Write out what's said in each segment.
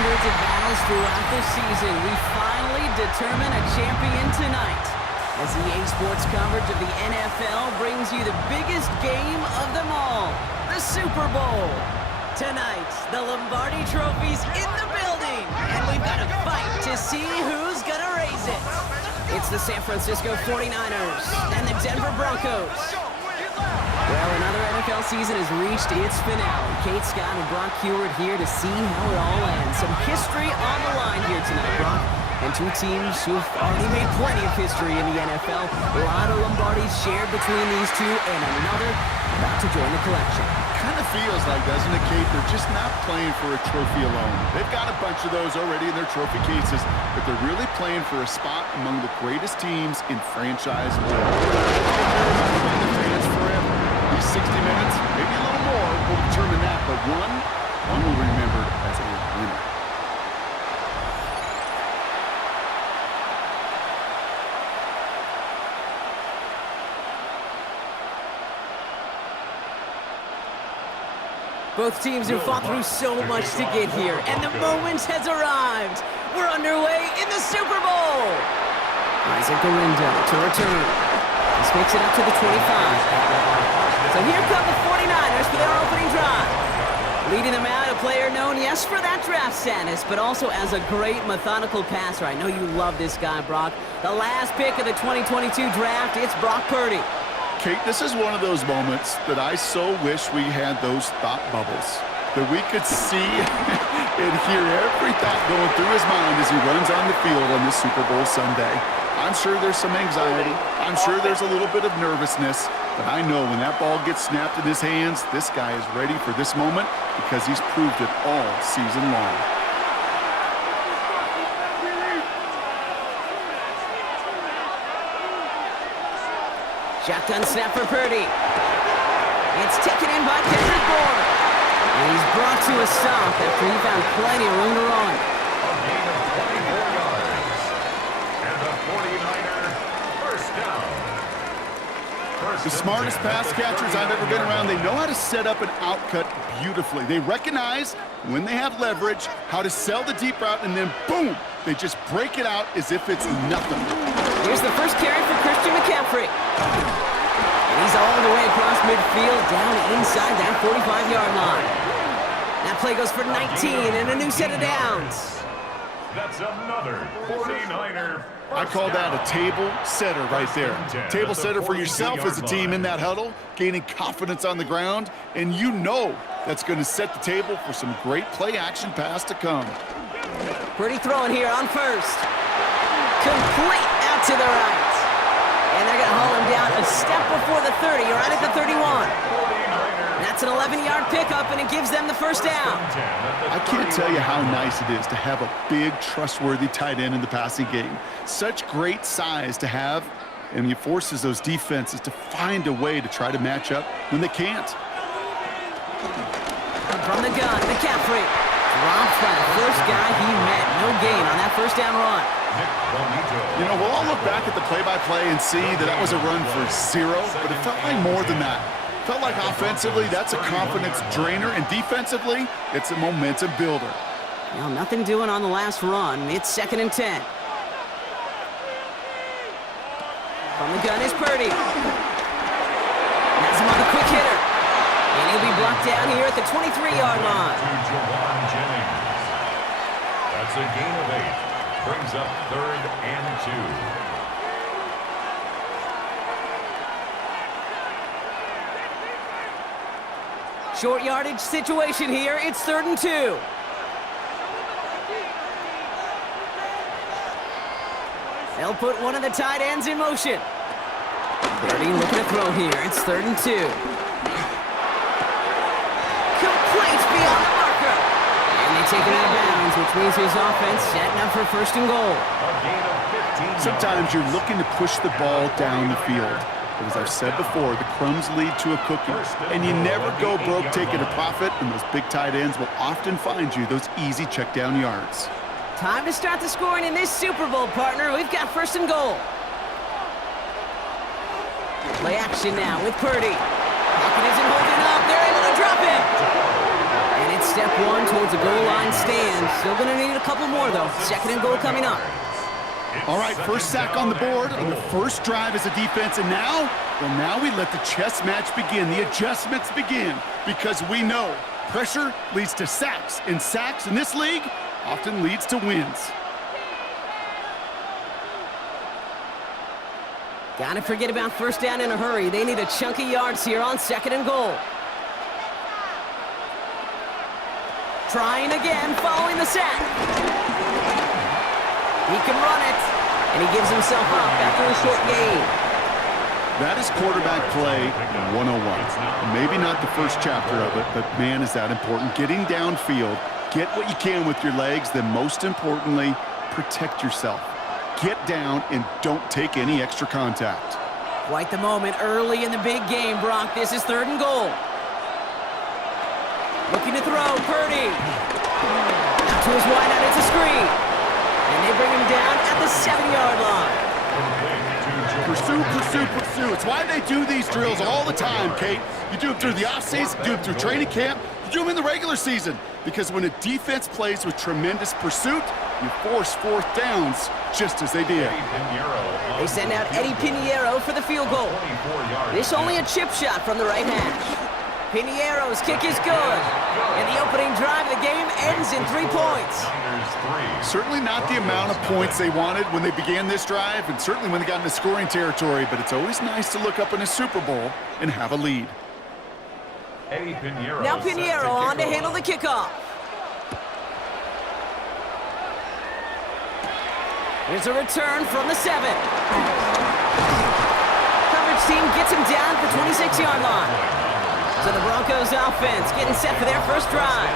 hundreds of battles throughout the season, we finally determine a champion tonight. As EA Sports coverage of the NFL brings you the biggest game of them all, the Super Bowl. Tonight, the Lombardi Trophy's in the building, and we've got a fight to see who's gonna raise it. It's the San Francisco 49ers and the Denver Broncos. Well, another NFL season has reached its finale. Kate Scott and Brock Heward here to see how it all ends. Some history on the line here tonight, Brock. And two teams who have already made plenty of history in the NFL. A lot of Lombardis shared between these two, and another about to join the collection. Kind of feels like, doesn't it, Kate? They're just not playing for a trophy alone. They've got a bunch of those already in their trophy cases, but they're really playing for a spot among the greatest teams in franchise lore. Fans forever. These 60 minutes, maybe a little more, will determine that, but one will be remembered as a winner. Both teams have fought through so much to get here, and the moment has arrived. We're underway in the Super Bowl. Isaac Galindo to return. This makes it up to the 25. So here come the 49ers for their opening drive. Leading them out, a player known, yes, for that draft status, but also as a great methodical passer. I know you love this guy, Brock. The last pick of the 2022 draft, it's Brock Purdy. Kate, this is one of those moments that I so wish we had those thought bubbles, that we could see and hear every thought going through his mind as he runs on the field on this Super Bowl Sunday. I'm sure there's some anxiety. I'm sure there's a little bit of nervousness, but I know when that ball gets snapped in his hands, this guy is ready for this moment because he's proved it all season long. Shotgun snap for Purdy. It's taken in by Kendrick Bourne. And he's brought to a stop after he found plenty of room to run. A gain of 24 yards. And the 49er first down. The smartest pass catchers I've ever been around, they know how to set up an outcut beautifully. They recognize when they have leverage, how to sell the deep route, and then boom, they just break it out as if it's nothing. Here's the first carry for Christian McCaffrey. And he's all the way across midfield, down inside that 45-yard line. That play goes for 19 and a new set of downs. That's another 49er. I call that a table setter right there. Table setter for yourself as a team in that huddle, gaining confidence on the ground, and you know that's going to set the table for some great play-action pass to come. Purdy throwing here on first. Complete out to the right. And they're going to haul him down a step before the 30, right at the 31. That's an 11-yard pickup, and it gives them the first down. I can't tell you how nice it is to have a big, trustworthy tight end in the passing game. Such great size to have, and he forces those defenses to find a way to try to match up when they can't. From the gun, McCaffrey. Dropped by the first guy he met. No gain on that first down run. You know, we'll all look back at the play-by-play and see that that was a run for 0, but it felt like more than that. Felt like offensively, that's a confidence drainer, and defensively, it's a momentum builder. Well, nothing doing on the last run. It's 2nd and 10. From the gun is Purdy. Has him on the quick hitter. And he'll be blocked down here at the 23-yard line. That's a gain of 8. Brings up 3rd and 2. Short yardage situation here. It's 3rd and 2. They'll put one of the tight ends in motion. Purdy looking to throw here. It's 3rd and 2. Complete beyond the marker. And they take him out of bounds, which means his offense setting up for 1st and goal. Sometimes you're looking to push the ball down the field. But as I've said before, the crumbs lead to a cookie. And you never go broke taking a profit, and those big tight ends will often find you those easy check down yards. Time to start the scoring in this Super Bowl, partner. We've got 1st and goal. Play action now with Purdy. Pocket isn't holding up. They're able to drop it. And it's step one towards a goal line stand. Still going to need a couple more, though. Second and goal coming up. All right, first sack on the board on the first drive as a defense, and now, well, now we let the chess match begin, the adjustments begin, because we know pressure leads to sacks, and sacks in this league often leads to wins. Gotta forget about first down in a hurry. They need a chunk of yards here on second and goal. Trying again, following the sack. He can run it, and he gives himself up after a short gain. That is quarterback play 101. Maybe not the first chapter of it, but man, is that important. Getting downfield, get what you can with your legs, then most importantly, protect yourself. Get down and don't take any extra contact. Quite the moment early in the big game, Brock. This is third and goal. Looking to throw, Purdy. Out to his wideout, it's a screen. And they bring him down at the 7-yard line. Pursue, pursue, pursue. It's why they do these drills all the time, Kate. You do them through the offseason, you do them through training camp, you do them in the regular season. Because when a defense plays with tremendous pursuit, you force fourth downs just as they did. They send out Eddie Pinheiro for the field goal. This only a chip shot from the right hash. Pinheiro's kick is good. And the opening drive of the game ends in 3 points. Certainly not the amount of points they wanted when they began this drive, and certainly when they got into scoring territory, but it's always nice to look up in a Super Bowl and have a lead. Now Pinheiro on to handle the kickoff. Here's a return from the 7. Coverage team gets him down at the 26-yard line. So the Broncos offense getting set for their first drive.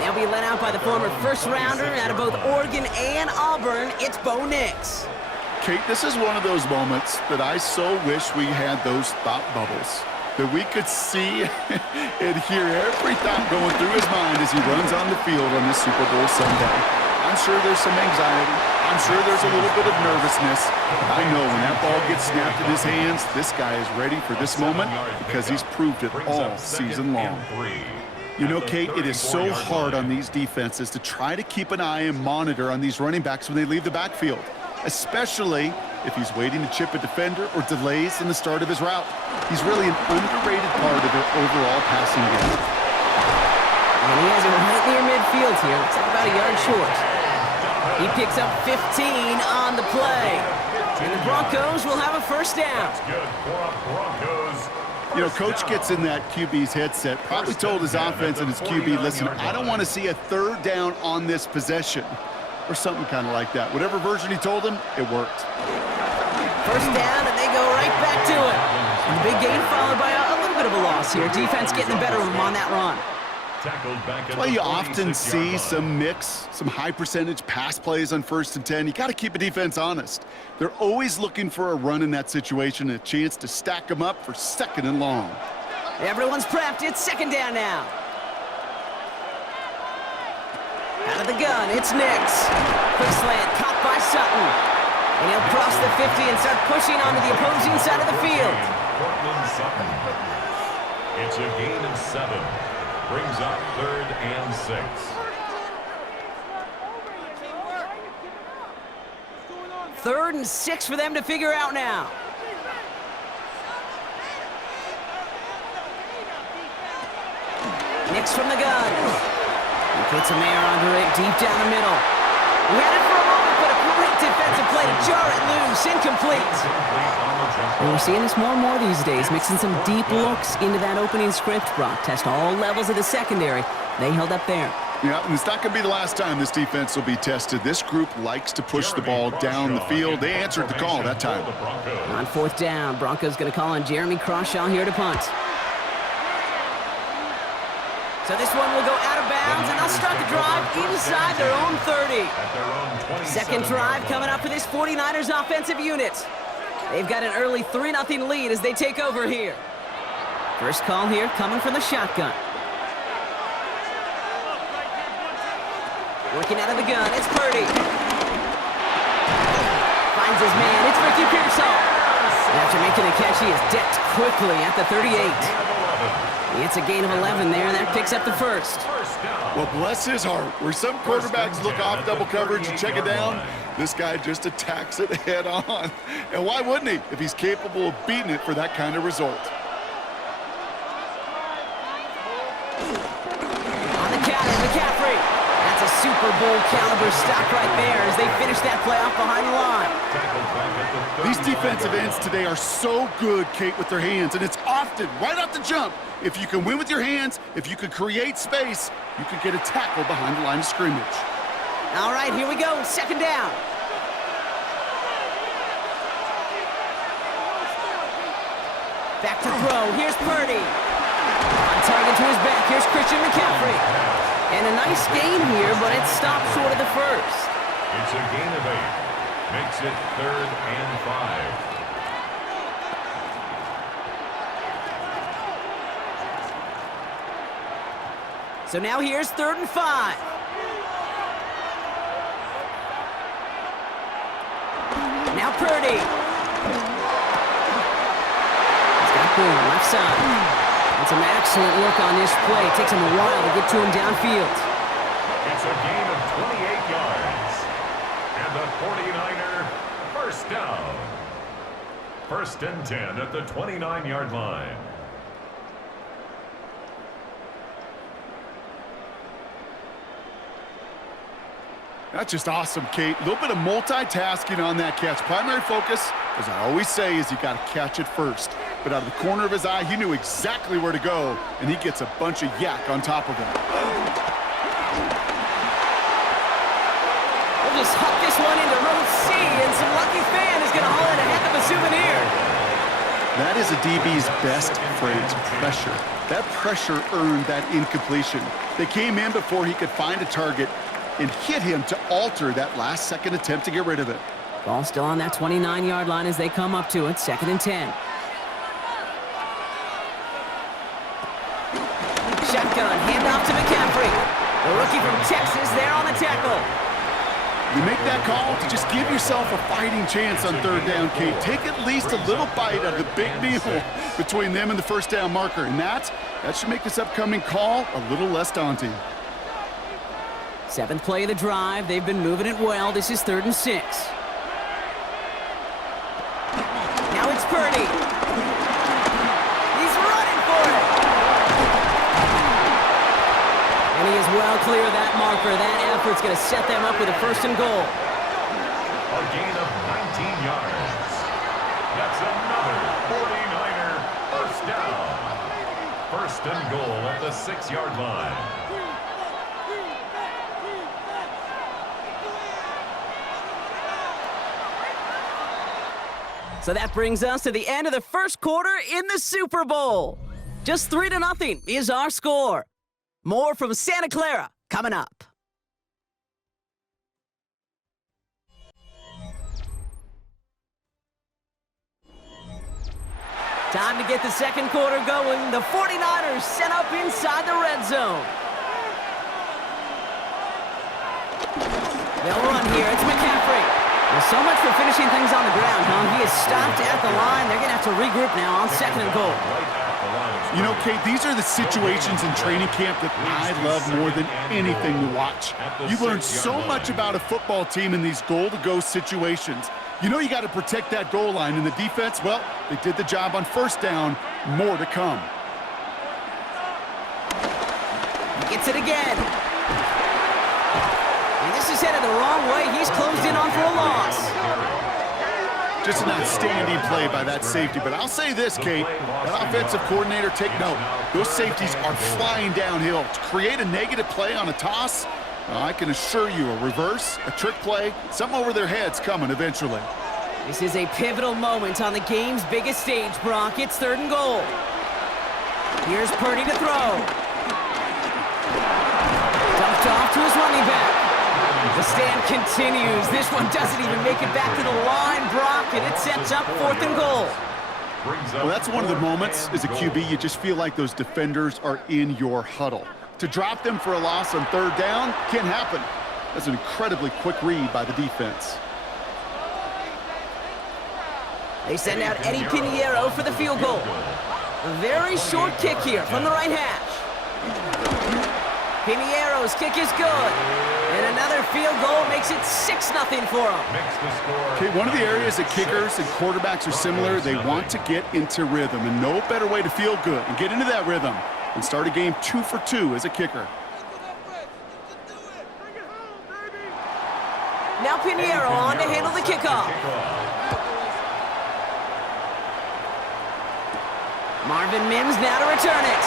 They'll be led out by the former first-rounder out of both Oregon and Auburn. It's Bo Nix. Kate, this is one of those moments that I so wish we had those thought bubbles, that we could see and hear every thought going through his mind as he runs on the field on this Super Bowl Sunday. I'm sure there's some anxiety. I'm sure there's a little bit of nervousness. I know when that ball gets snapped in his hands, this guy is ready for this moment because he's proved it all season long. You know, Kate, it is so hard on these defenses to try to keep an eye and monitor on these running backs when they leave the backfield, especially if he's waiting to chip a defender or delays in the start of his route. He's really an underrated part of their overall passing game. And he has it right near midfield here. It's like about a yard short. He picks up 15 on the play. And the Broncos will have a first down. You know, Coach gets in that QB's headset, probably told his offense and his QB, listen, I don't want to see a third down on this possession. Or something kind of like that. Whatever version he told him, it worked. First down, and they go right back to it. And the big gain followed by a little bit of a loss here. Defense getting the better of them on that run. That's why you often see some mix, some high-percentage pass plays on 1st and 10. You got to keep a defense honest. They're always looking for a run in that situation, a chance to stack them up for 2nd and long. Everyone's prepped. It's 2nd down now. Out of the gun, it's Nix. Quick slant, caught by Sutton. And he'll cross the 50 and start pushing onto the opposing side of the field. It's a gain of 7. Brings up 3rd and 6. Third and 6 for them to figure out now. Nix from the gun. He puts a man under it deep down the middle. He had it for a moment, but a great defensive play to jar it loose. Incomplete. And we're seeing this more and more these days, mixing some deep looks into that opening script, Brock. Test all levels of the secondary. They held up there. Yeah, and it's not going to be the last time this defense will be tested. This group likes to push the ball down the field. They answered the call that time. On 4th down, Broncos going to call on Jeremy Crawshaw here to punt. So this one will go out of bounds, and they'll start the drive inside their own 30. Second drive coming up for this 49ers offensive unit. They've got an early 3-0 lead as they take over here. First call here coming from the shotgun. Working out of the gun, it's Purdy. Finds his man, it's Ricky Pearsall. After making the catch, he is decked quickly at the 38. It's a gain of 11 there, and that picks up the first. Well, bless his heart. Where some quarterbacks look off double coverage and check it down, this guy just attacks it head on. And why wouldn't he if he's capable of beating it for that kind of result? On the counter, McCaffrey. That's a Super Bowl caliber stop right there as they finish that play off behind the line. These defensive ends today are so good, Kate, with their hands, and it's often right off the jump. If you can win with your hands, if you can create space, you can get a tackle behind the line of scrimmage. All right, here we go, second down. Back to throw, here's Purdy. On target to his back, here's Christian McCaffrey. And a nice gain here, but it stopped short of the first. It's a gain of 8. Makes it 3rd and 5. So now here's 3rd and 5. Now Purdy. He's got Boone, left side. That's an excellent look on this play. It takes him a while to get to him downfield. It's a gain of 28 yards. And the 49er first down. 1st and 10 at the 29-yard line. That's just awesome, Kate. A little bit of multitasking on that catch. Primary focus, as I always say, is you got to catch it first. But out of the corner of his eye, he knew exactly where to go, and he gets a bunch of yak on top of him. We'll just huck this one into row C, and some lucky fan is going to haul in a heck of a souvenir. That is a DB's best phrase, pressure. That pressure earned that incompletion. They came in before he could find a target and hit him to alter that last-second attempt to get rid of it. Ball still on that 29-yard line as they come up to it, 2nd and 10. Shotgun, handoff to McCaffrey. The rookie from Texas there on the tackle. You make that call to just give yourself a fighting chance on 3rd down, Kate. Take at least a little bite of the big meal between them and the first down marker, and that should make this upcoming call a little less daunting. 7th play of the drive. They've been moving it well. This is 3rd and 6. Now it's Purdy. He's running for it. And he is well clear of that marker. That effort's going to set them up with a 1st and goal. A gain of 19 yards. That's another 49er first down. 1st and goal at the 6-yard line. So that brings us to the end of the first quarter in the Super Bowl. Just 3-0 is our score. More from Santa Clara coming up. Time to get the second quarter going. The 49ers set up inside the red zone. They'll run here. It's McCaffrey. Well, so much for finishing things on the ground, huh? He is stopped at the line. They're going to have to regroup now on 2nd and goal. You know, Kate, these are the situations in training camp that I love more than anything to watch. You learn so much about a football team in these goal-to-go situations. You know you got to protect that goal line, and the defense, well, they did the job on 1st down. More to come. He gets it again. And this is headed the wrong way. He's closed in on for a loss. Just an outstanding play by that safety. But I'll say this, Kate, that offensive coordinator, take note. Those safeties are flying downhill. To create a negative play on a toss, I can assure you a reverse, a trick play, something over their heads coming eventually. This is a pivotal moment on the game's biggest stage, Brock. It's 3rd and goal. Here's Purdy to throw. Dumped off to his running back. The stand continues. This one doesn't even make it back to the line, Brock, and it sets up 4th and goal. Well, that's one of the moments as a QB, you just feel like those defenders are in your huddle. To drop them for a loss on 3rd down can't happen. That's an incredibly quick read by the defense. They send out Eddie Pinheiro for the field goal. A very short kick here from the right hash. Piniero's kick is good. And another field goal makes it 6-0 for him. Okay, one of the areas that kickers and quarterbacks are similar, they want to get into rhythm. And no better way to feel good and get into that rhythm and start a game 2 for 2 as a kicker. Now Piniero on to handle the kickoff. Marvin Mims now to return it.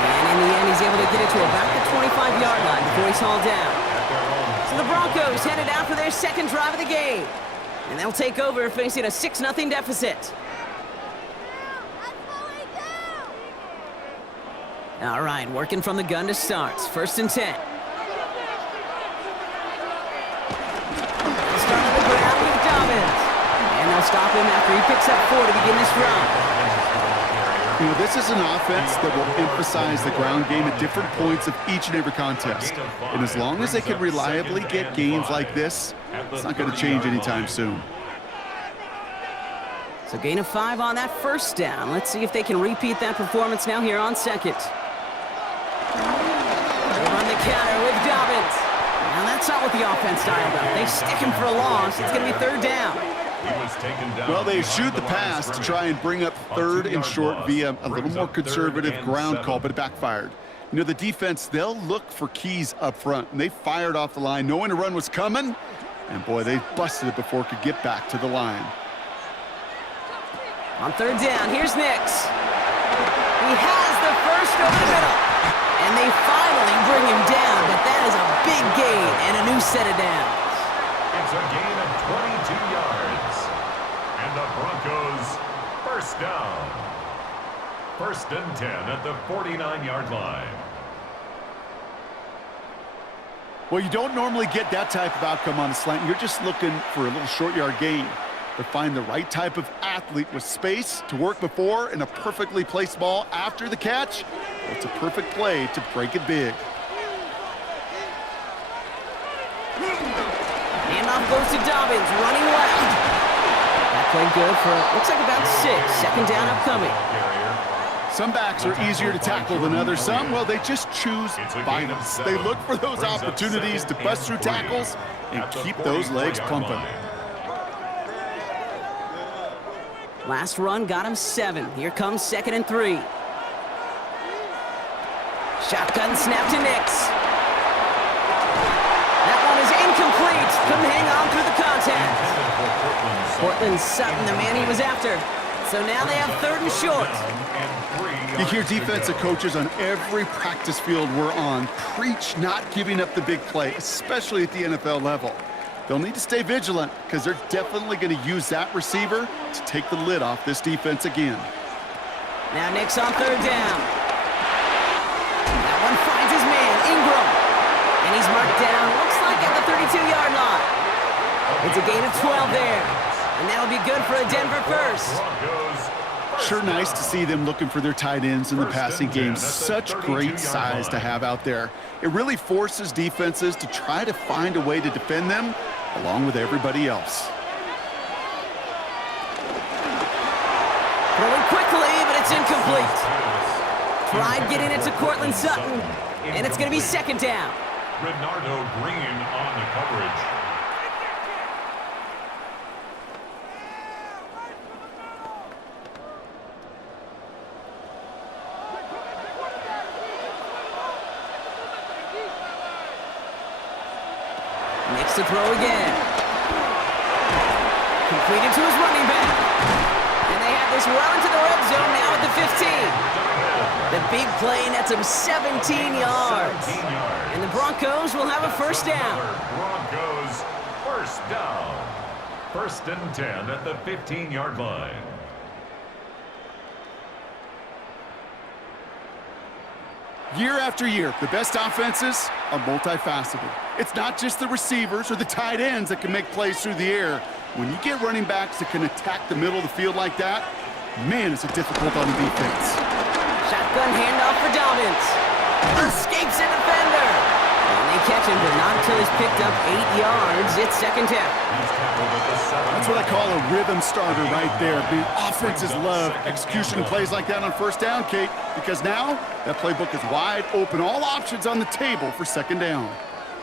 And in the end, he's able to get it to about the 25-yard line before he's hauled down. So the Broncos headed out for their second drive of the game. And they'll take over facing a 6-0 deficit. All right, working from the gun to start. 1st and 10. They'll start on the ground with Dobbins. And they'll stop him after he picks up 4 to begin this drive. You know, this is an offense that will emphasize the ground game at different points of each and every contest. And as long as they can reliably get gains like this, it's not going to change anytime soon. So gain of 5 on that 1st down. Let's see if they can repeat that performance now here on 2nd. They run the counter with Dobbins. Now that's not what the offense dialed up. They stick him for a loss. It's going to be 3rd down. Well, they eschewed the pass to try and bring up 3rd and short via a little more conservative ground call, but it backfired. You know, the defense, they'll look for keys up front, and they fired off the line knowing a run was coming, and boy, they busted it before it could get back to the line. On 3rd down, here's Nix. He has the first over the middle, and they finally bring him down, but that is a big gain and a new set of downs. It's a gain of 22 yards. And the Broncos, 1st down. 1st and 10 at the 49-yard line. Well, you don't normally get that type of outcome on a slant. You're just looking for a little short yard gain. But find the right type of athlete with space to work before and a perfectly placed ball after the catch. Well, it's a perfect play to break it big. Handoff goes to Dobbins, running left. That played good for, looks like about 6. 2nd down upcoming. Some backs are easier to tackle than others. Some, well, they just choose violence. They look for those opportunities to bust through tackles and keep those legs pumping. Last run got him 7. Here comes 2nd and 3. Shotgun snap to Nix. That one is incomplete. Couldn't hang on through the contact. Portland Sutton, the man he was after. So now they have 3rd and short. You hear defensive coaches on every practice field we're on preach not giving up the big play, especially at the NFL level. They'll need to stay vigilant because they're definitely going to use that receiver to take the lid off this defense again. Now Nix on 3rd down. That one finds his man, Ingram. And he's marked down, looks like at the 32-yard line. It's a gain of 12 there. And that'll be good for a Denver 1st. Sure nice to see them looking for their tight ends in the passing game. Such great size to have out there. It really forces defenses to try to find a way to defend them along with everybody else. Throwing quickly, but it's incomplete. Tried getting it to Cortland Sutton, and it's going to be 2nd down. Renardo Green on the coverage. Nix to throw again. Completed to his running back. And they have this well into the red zone now at the 15. The big play nets him 17 yards. And the Broncos will have a 1st down. Broncos, 1st down. 1st and 10 at the 15-yard line. Year after year, the best offenses are multifaceted. It's not just the receivers or the tight ends that can make plays through the air. When you get running backs that can attack the middle of the field like that, man, is it difficult on the defense. Shotgun handoff for Dobbins. Escapes a defender. And they catch him, but not until he's picked up 8 yards. It's second down. That's what I call a rhythm starter right there. The offenses love execution plays like that on first down, Kate, because now that playbook is wide open. All options on the table for second down.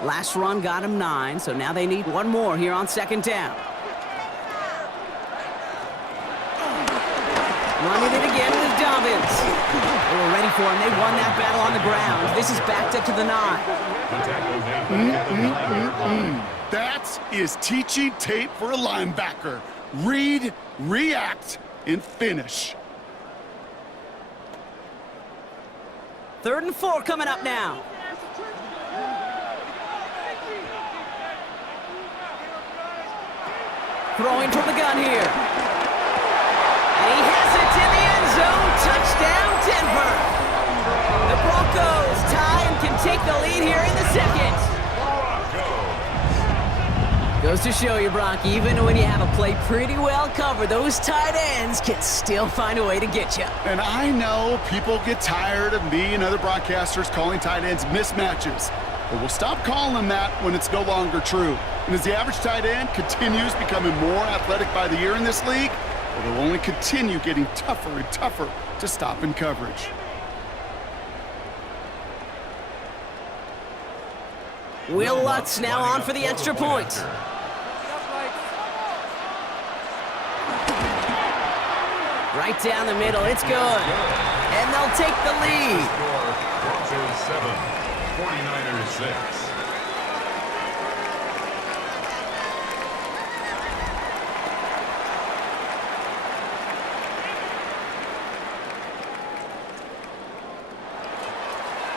Last run got him 9, so now they need one more here on second down. Running it again with Dobbins. They were ready for him. They won that battle on the ground. This is backed up to the 9. That is teaching tape for a linebacker. Read, react, and finish. 3rd and 4 coming up now. Throwing from the gun here. And he has it in the end zone. Touchdown, Denver. The Broncos tie and can take the lead here in the second. Goes to show you, Brock, even when you have a play pretty well covered, those tight ends can still find a way to get you. And I know people get tired of me and other broadcasters calling tight ends mismatches. But we'll stop calling them that when it's no longer true. And as the average tight end continues becoming more athletic by the year in this league, well, they'll only continue getting tougher and tougher to stop in coverage. Will Lutz now on for the extra point. Right down the middle, it's good. And they'll take the lead. Broncos 7, 49ers 6.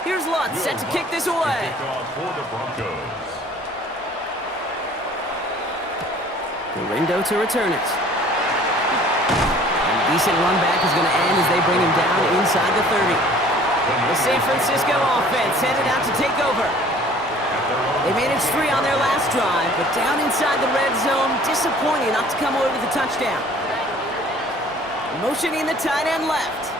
Here's Lutz set to kick this away. For the Broncos. Gorindo to return it. A decent run back is going to end as they bring him down inside the 30. The San Francisco offense headed out to take over. They made it 3 on their last drive, but down inside the red zone, disappointing not to come away with a touchdown. Motioning the tight end left.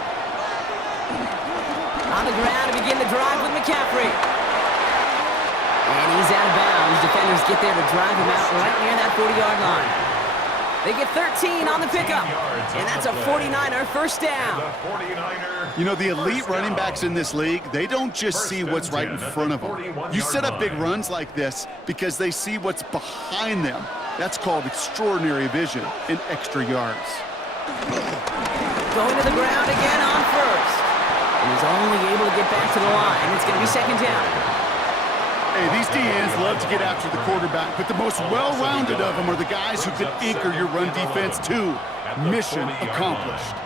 On the ground to begin the drive with McCaffrey. And he's out of bounds. Defenders get there to drive him out right near that 40-yard line. They get 13 on the pickup. And that's a 49er first down. You know, the elite running backs in this league, they don't just see what's right in front of them. You set up big runs like this because they see what's behind them. That's called extraordinary vision and extra yards. Going to the ground again on first. And he's only able to get back to the line. It's going to be second down. Hey, these DNs love to get after the quarterback, but the most well-rounded of them are the guys who can anchor your run defense too. Mission accomplished.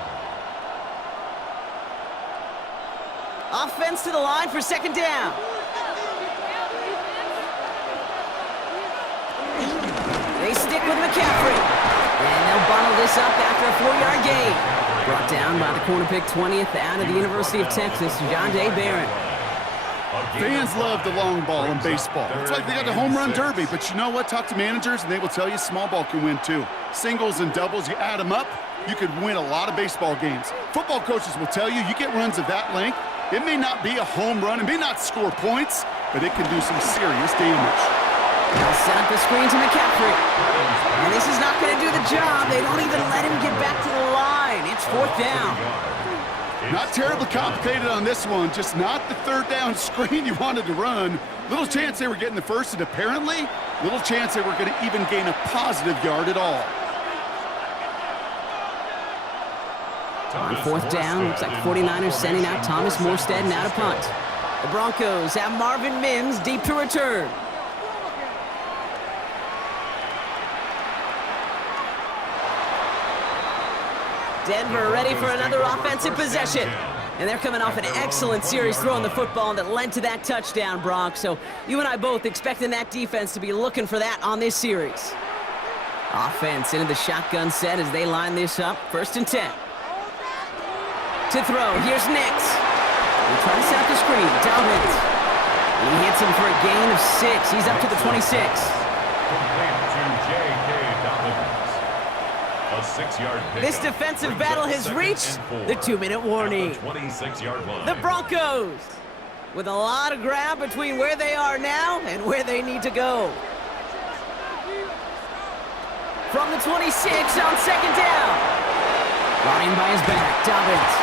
Offense to the line for second down. They stick with McCaffrey. And they'll bundle this up after a 4-yard gain. Brought down by the corner pick 20th out of the University of Texas, John Day Barron. Fans love the long ball in baseball. It's like they got the home run derby, but you know what? Talk to managers and they will tell you small ball can win too. Singles and doubles, you add them up, you could win a lot of baseball games. Football coaches will tell you get runs of that length. It may not be a home run, it may not score points, but it can do some serious damage. They'll set up the screen to McCaffrey. And this is not going to do the job. They don't even let him get back to the line. It's 4th down. Not terribly complicated on this one, just not the 3rd down screen you wanted to run. Little chance they were getting the first, and apparently, little chance they were going to even gain a positive yard at all. On 4th down, looks like the 49ers sending out Thomas Morstead and out of punt. The Broncos have Marvin Mims deep to return. Denver ready for another offensive possession. And they're coming off an excellent series throwing the football that led to that touchdown, Brock. So you and I both expecting that defense to be looking for that on this series. Offense into the shotgun set as they line this up. 1st and 10. To throw, here's Nix. He tries to set up the screen. Dobbins. He hits him for a gain of 6. He's up to the 26. This defensive battle has reached the 2-minute warning. The Broncos with a lot of ground between where they are now and where they need to go. From the 26 on second down. Brought in by his back, Dobbins.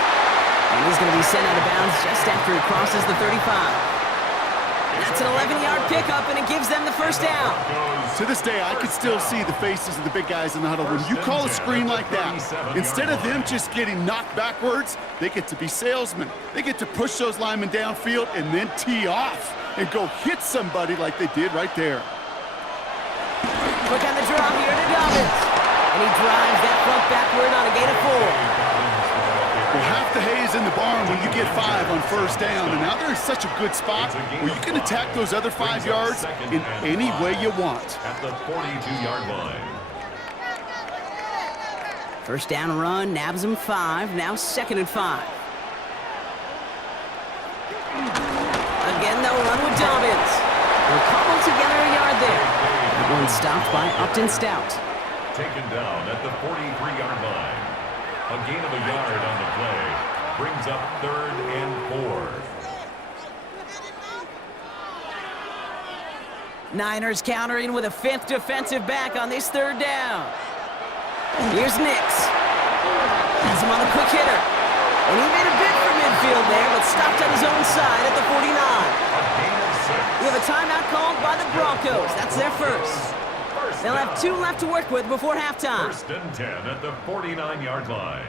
And he's going to be sent out of bounds just after he crosses the 35. That's an 11-yard pickup, and it gives them the first down. To this day, I can still see the faces of the big guys in the huddle. When you call a screen like that, instead of them just getting knocked backwards, they get to be salesmen. They get to push those linemen downfield and then tee off and go hit somebody like they did right there. Look on the drop here to Dobbins. And he drives that front backward on a gain of 4. Well, half the hay is in the barn when you get 5 on first down, and now they're in such a good spot where you can attack those other 5 yards in any way you want. At the 42-yard line. First down run, nabs him 5, now 2nd and 5. Again, they'll run with Dobbins. They'll cobble together a yard there. That one stopped by Upton Stout. Taken down at the 43-yard line. A gain of a yard on the play brings up 3rd and 4. Niners countering with a 5th defensive back on this 3rd down. Here's Nix. Has him on the quick hitter. And he made a bid for midfield there, but stopped on his own side at the 49. A gain of 6. We have a timeout called by the Broncos. That's their first. They'll have 2 left to work with before halftime. 1st and 10 at the 49-yard line.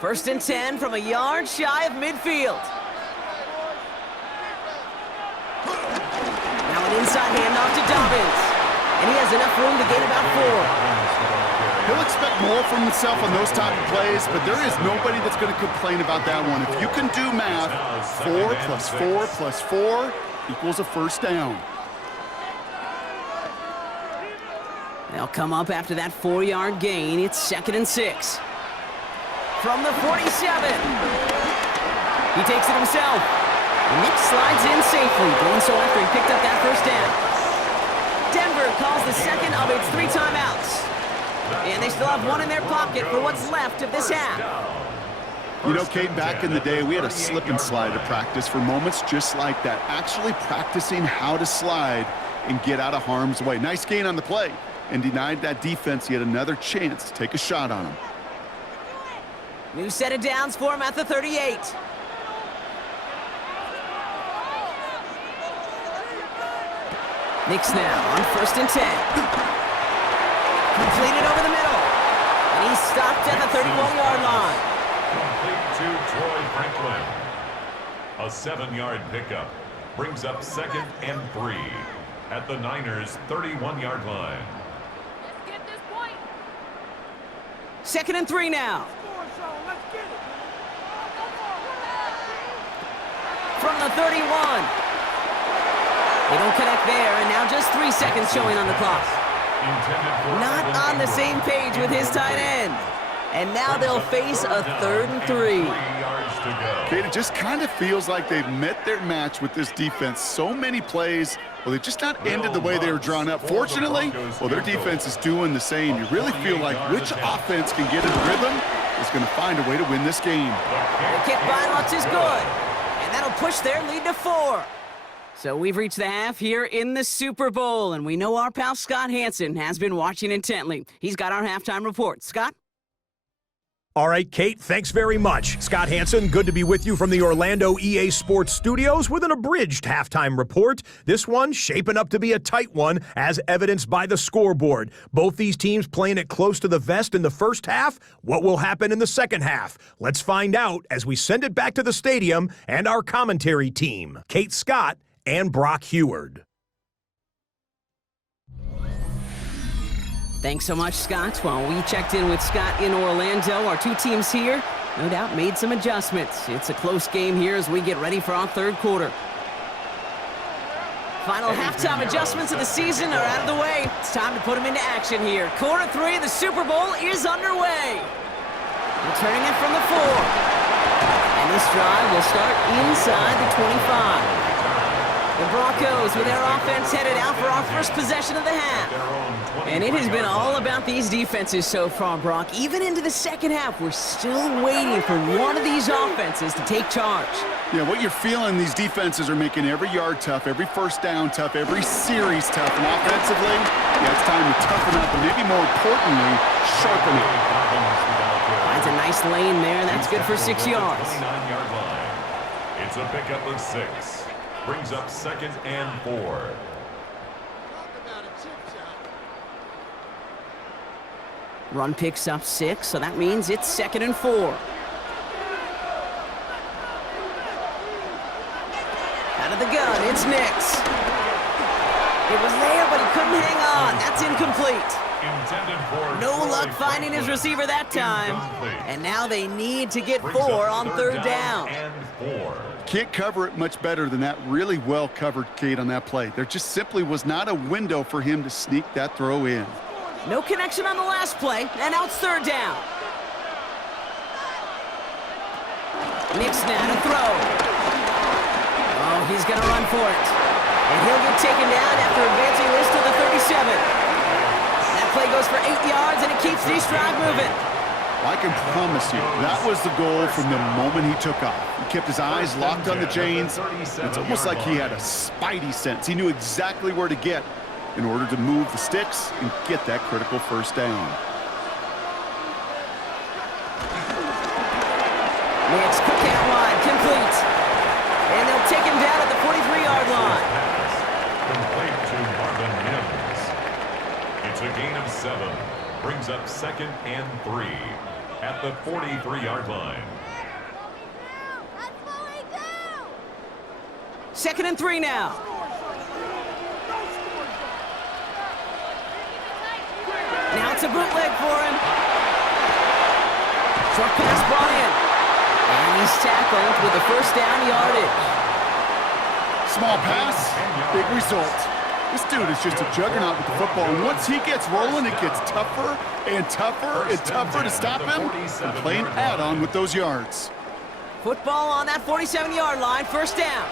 First and 10 from a yard shy of midfield. Now an inside handoff to Dobbins. And he has enough room to gain about 4. He'll expect more from himself on those type of plays, but there is nobody that's going to complain about that one. If you can do math, 4 plus 4 plus 4 equals a first down. They'll come up after that 4-yard gain. It's 2nd and 6. From the 47. He takes it himself. Nick slides in safely, doing so after he picked up that first down. Denver calls the second of its 3 timeouts. And they still have 1 in their pocket for what's left of this half. You know, Kate, back in the day, we had a slip and slide at practice for moments just like that. Actually practicing how to slide and get out of harm's way. Nice gain on the play, and denied that defense yet another chance to take a shot on him. New set of downs for him at the 38. Nix now on 1st and 10. Completed over the middle. And he's stopped at the 31-yard line. Complete to Troy Franklin. A 7-yard pickup brings up 2nd and 3 at the Niners' 31-yard line. Let's get this point. 2nd and 3 now. From the 31. They don't connect there, and now just 3 seconds showing on the clock. Not on the same page with his tight end. And now they'll face a 3rd and 3. Kate, it just kind of feels like they've met their match with this defense. So many plays, well, they've just not ended the way they were drawn up. Fortunately, well, their defense is doing the same. You really feel like which offense can get in rhythm is going to find a way to win this game. The kick by Lutz is good. And that'll push their lead to 4. So we've reached the half here in the Super Bowl, and we know our pal Scott Hansen has been watching intently. He's got our halftime report. Scott? All right, Kate, thanks very much. Scott Hansen, good to be with you from the Orlando EA Sports Studios with an abridged halftime report. This one shaping up to be a tight one, as evidenced by the scoreboard. Both these teams playing it close to the vest in the first half. What will happen in the second half? Let's find out as we send it back to the stadium and our commentary team, Kate Scott and Brock Heward. Thanks so much, Scott. While we checked in with Scott in Orlando, our 2 teams here, no doubt, made some adjustments. It's a close game here as we get ready for our 3rd quarter. Final halftime adjustments of the season are out of the way. It's time to put them into action here. Quarter 3 of the Super Bowl is underway. Returning it from the 4. And this drive will start inside the 25. The Broncos with their offense headed out for our first possession of the half. And it has been all about these defenses so far, Brock. Even into the second half, we're still waiting for one of these offenses to take charge. Yeah, what you're feeling, these defenses are making every yard tough, every first down tough, every series tough. And offensively, yeah, it's time to toughen up and maybe more importantly, sharpen up. Finds a nice lane there. That's good for 6 yards. 29-yard line. It's a pickup of 6. Brings up 2nd and 4. Run picks up 6, so that means it's 2nd and 4. Out of the gun, it's Nix. It was there, but he couldn't hang on. That's incomplete. No luck finding his receiver that time. And now they need to get 4 on 3rd down. Can't cover it much better than that really well covered, Kate, on that play. There just simply was not a window for him to sneak that throw in. No connection on the last play, and now it's 3rd down. Nix now to throw. Oh, he's going to run for it. And he'll get taken down after advancing this to the 37. That play goes for 8 yards, and it keeps this drive moving. I can promise you, that was the goal from the moment he took off. He kept his eyes locked on the chains. It's almost like he had a spidey sense. He knew exactly where to get in order to move the sticks and get that critical first down. Nix, quick out wide, complete. And they'll take him down at the 43-yard line. Complete to Marvin Mims. It's a gain of 7. Brings up 2nd and 3 at the 43-yard line. 2nd and 3 now. Now it's a bootleg for him. Short pass brought in. And he's tackled with the first down yardage. Small pass, big result. This dude is just a juggernaut with the football, and once he gets rolling, it gets tougher and tougher and tougher to stop him from playing add-on with those yards. Football on that 47-yard line, 1st down.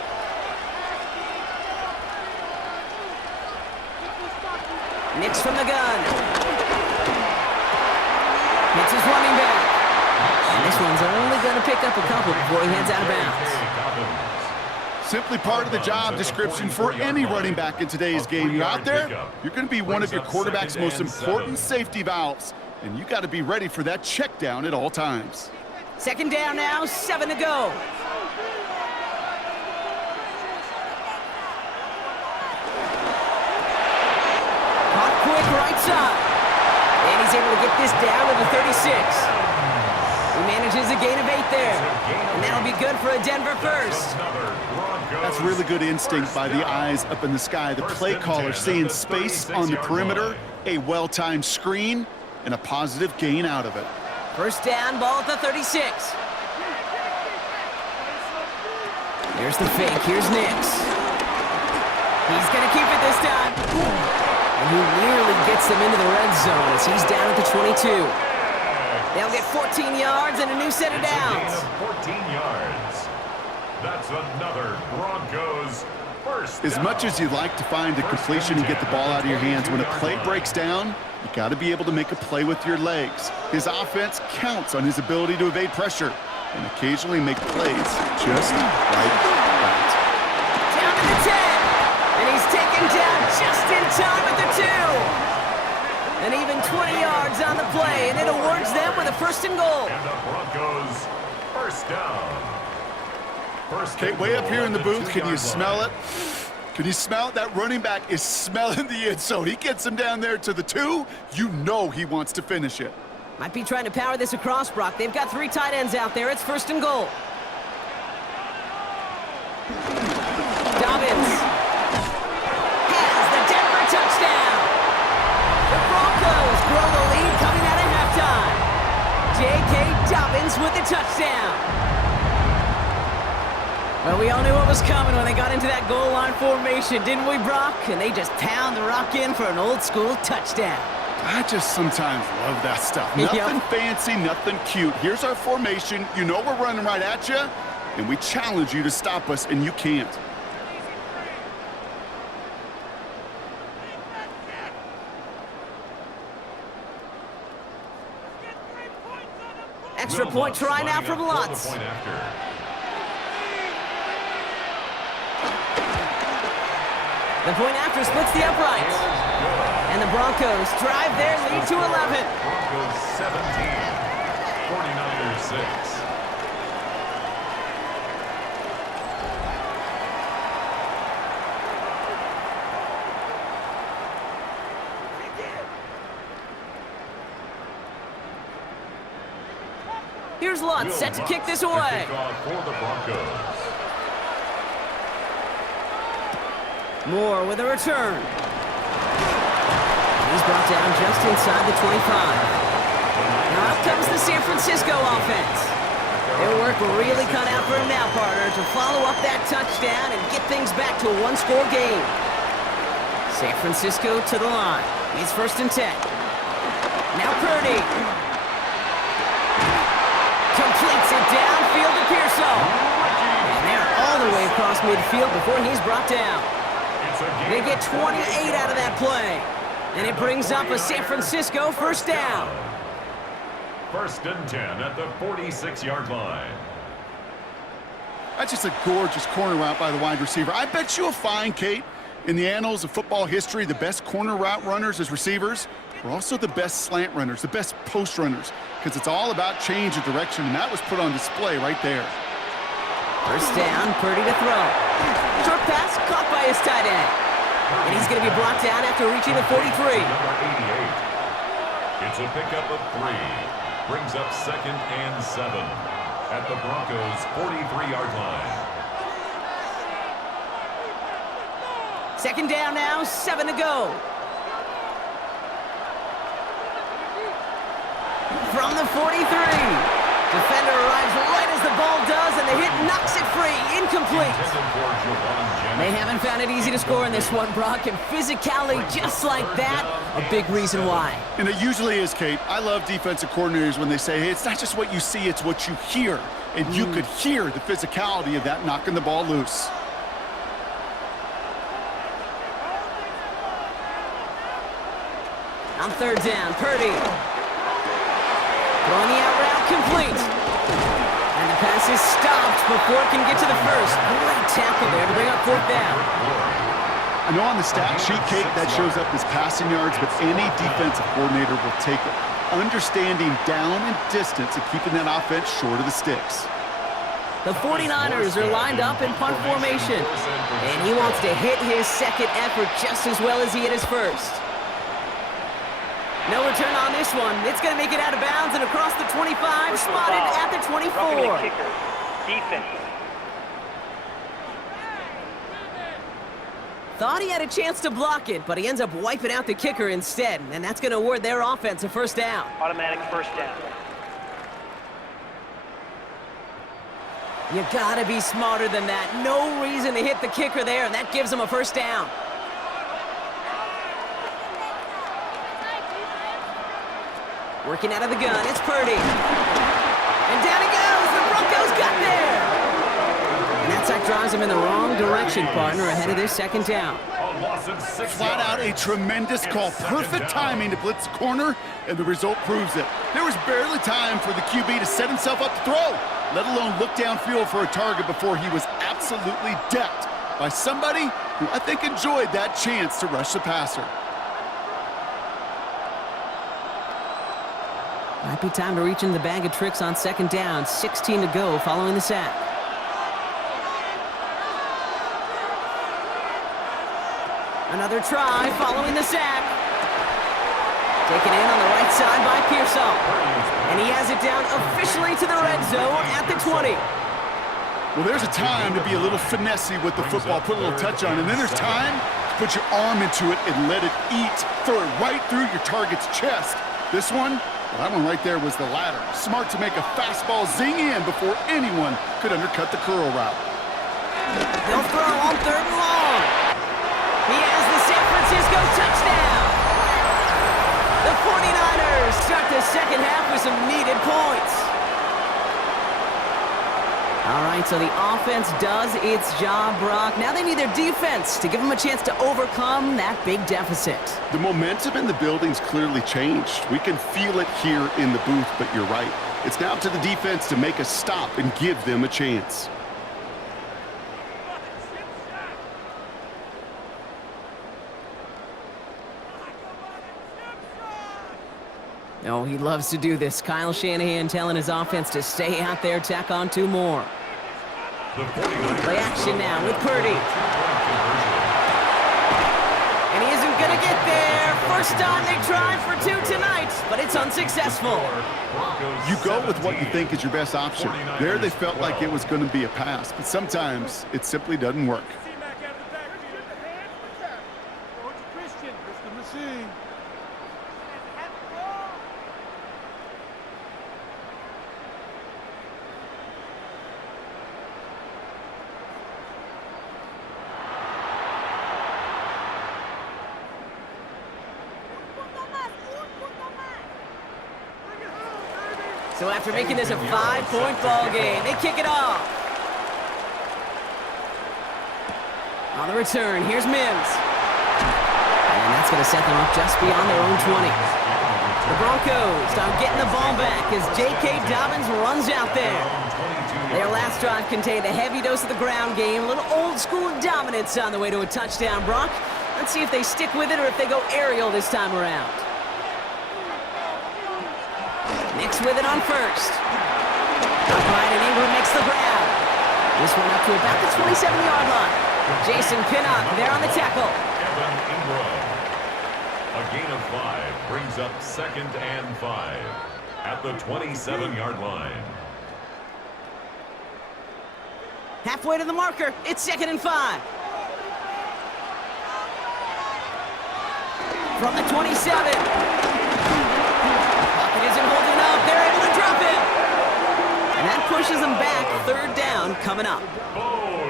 Nix from the gun. Hits his running back. And this one's only going to pick up a couple before he heads out of bounds. Simply part of the job description for any running back in today's game. You're out there, you're going to be one of your quarterback's most important safety valves, and you got to be ready for that check down at all times. 2nd down now, 7 to go. Caught quick right side. And he's able to get this down to the 36. He manages a gain of 8 there. And that'll be good for a Denver first. That's really good instinct by the eyes up in the sky. The play caller seeing space on the perimeter, a well-timed screen, and a positive gain out of it. 1st down, ball at the 36. There's the fake. Here's Nix. He's going to keep it this time. And he nearly gets them into the red zone as he's down at the 22. They'll get 14 yards and a new set of downs. 14 yards. That's another Broncos first down. As much as you'd like to find a completion and get the ball out of your hands, when a play breaks down, you got to be able to make a play with your legs. His offense counts on his ability to evade pressure and occasionally make plays just like that. Down to the 10. And he's taken down just in time at the 2. And even 20 yards on the play, and it awards them with a 1st and goal. And the Broncos first down. Okay, way up here in the booth, can you smell it? Can you smell it? That running back is smelling the end zone. He gets him down there to the 2. You know he wants to finish it. Might be trying to power this across, Brock. They've got 3 tight ends out there. It's 1st and goal. Dobbins has the Denver touchdown. The Broncos grow the lead coming out of halftime. J.K. Dobbins with the touchdown. Well, we all knew what was coming when they got into that goal line formation, didn't we, Brock? And they just pound the rock in for an old-school touchdown. I just sometimes love that stuff. Nothing fancy, nothing cute. Here's our formation. You know we're running right at you, and we challenge you to stop us, and you can't. Extra point try now from Lutz. The point after splits the uprights. And the Broncos drive their lead to 11. Broncos 17, 49ers 6. Here's Lutz, set to kick this away. For the Broncos. Moore with a return. He's brought down just inside the 25. Now up comes the San Francisco offense. Their work will really cut out for him now, partner, to follow up that touchdown and get things back to a one-score game. San Francisco to the line. It's 1st and 10. Now Purdy. Completes it downfield to Pearson. And they're all the way across midfield before he's brought down. They get 28 out of that play. And it brings up a San Francisco 1st down. 1st and 10 at the 46-yard line. That's just a gorgeous corner route by the wide receiver. I bet you'll find, Kate, in the annals of football history, the best corner route runners as receivers are also the best slant runners, the best post runners, because it's all about change of direction, and that was put on display right there. 1st down, Purdy to throw. Short pass caught by his tight end. And he's going to be brought down after reaching the 43. Number 88. It's a pickup of 3. Brings up 2nd and 7 at the Broncos' 43-yard line. 2nd down now, 7 to go. From the 43. Defender arrives right as the ball does, and the hit knocks it free. Incomplete. They haven't found it easy to score in this one, Brock, and physicality just like that, a big reason why. And it usually is, Kate. I love defensive coordinators when they say, hey, it's not just what you see, it's what you hear. And you could hear the physicality of that knocking the ball loose. On 3rd down, Purdy. Throwing the out route complete. And the pass is stopped before it can get to the 1st. Great tackle there to bring up 4th down. I know on the stat sheet, Kate, that shows up as passing yards, but any defensive coordinator will take it. Understanding down and distance and keeping that offense short of the sticks. The 49ers are lined up in punt formation. And he wants to hit his 2nd effort just as well as he hit his 1st. No return on this one. It's going to make it out of bounds and across the 25, spotted at the 24. Defense. Thought he had a chance to block it, but he ends up wiping out the kicker instead, and that's going to award their offense a 1st down. Automatic 1st down. You got to be smarter than that. No reason to hit the kicker there, and that gives him a 1st down. Working out of the gun, it's Purdy. And down he goes, the Broncos got there! And that sack drives him in the wrong direction, partner, ahead of this 2nd down. Flat out a tremendous call. Perfect timing to blitz the corner, and the result proves it. There was barely time for the QB to set himself up to throw, let alone look downfield for a target before he was absolutely decked by somebody who I think enjoyed that chance to rush the passer. Might be time to reach in the bag of tricks on 2nd down. 16 to go following the sack. Another try following the sack. Taken in on the right side by Pearson. And he has it down officially to the red zone at the 20. Well, there's a time to be a little finessey with the football, put a little touch on, and then there's time to put your arm into it and let it eat. Throw it right through your target's chest. This one, well, that one right there was the latter. Smart to make a fastball zing in before anyone could undercut the curl route. They'll throw on 3rd and long. He has the San Francisco touchdown. The 49ers start the 2nd half with some needed points. All right, so the offense does its job, Brock. Now they need their defense to give them a chance to overcome that big deficit. The momentum in the building's clearly changed. We can feel it here in the booth, but you're right. It's now to the defense to make a stop and give them a chance. Oh, he loves to do this. Kyle Shanahan telling his offense to stay out there, tack on 2 more. Play action now with Purdy. And he isn't going to get there. First time they tried for 2 tonight, but it's unsuccessful. You go with what you think is your best option. There they felt like it was going to be a pass, but sometimes it simply doesn't work. So after making this a 5-point ball game, they kick it off. On the return, here's Mims. And that's going to set them up just beyond their own 20. The Broncos start getting the ball back as J.K. Dobbins runs out there. Their last drive contained a heavy dose of the ground game, a little old-school dominance on the way to a touchdown, Brock. Let's see if they stick with it or if they go aerial this time around. Nix with it on first. Upright and Ingram makes the grab. This one up to about the 27-yard line. Jason Pinnock there on the tackle. Evan Ingram. A gain of 5 brings up 2nd and 5 at the 27-yard line. Halfway to the marker. It's 2nd and 5. From the 27. Isn't holding up. They're able to drop it. And that pushes them back. 3rd down coming up.